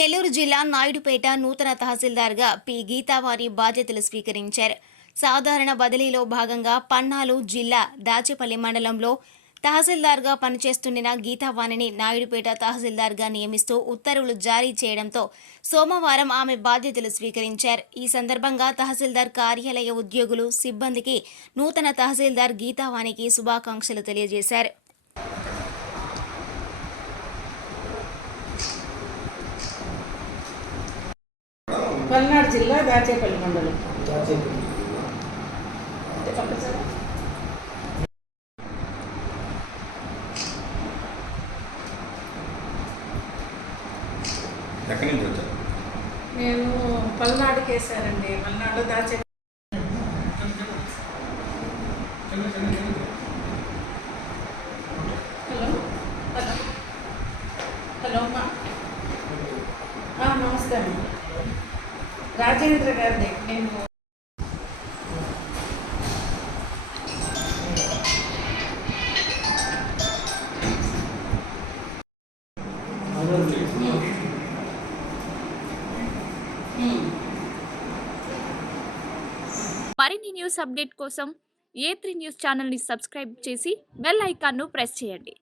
నెల్లూరు జిల్లా నాయుడుపేట నూతన తహసీల్దార్గా పి. గీతావారి బాధ్యతలు స్వీకరించారు. సాధారణ బదిలీలో భాగంగా పన్నాలు జిల్లా దాచేపల్లి మండలంలో తహసీల్దార్గా పనిచేస్తున్న గీతావాణిని నాయుడుపేట తహసీల్దార్గా నియమిస్తూ ఉత్తర్వులు జారీ చేయడంతో సోమవారం ఆమె బాధ్యతలు స్వీకరించారు. ఈ సందర్భంగా తహసీల్దార్ కార్యాలయ ఉద్యోగులు సిబ్బందికి నూతన తహసీల్దార్ గీతావాణికి శుభాకాంక్షలు తెలియజేశారు. పల్నాడు జిల్లా దాచేపల్లి మండలం. ఎక్కడి నుంచి వచ్చారు నేను పల్నాడు కేసారండి. పల్నాడు దాచే హలో? హలో? హలో అమ్మా నమస్తే అమ్మా రాజేంద్ర గారిని నేను మరిన్ని న్యూస్ అప్డేట్ కోసం ఏ త్రీ న్యూస్ ఛానల్ని సబ్స్క్రైబ్ చేసి బెల్ ఐకాన్ను ప్రెస్ చేయండి.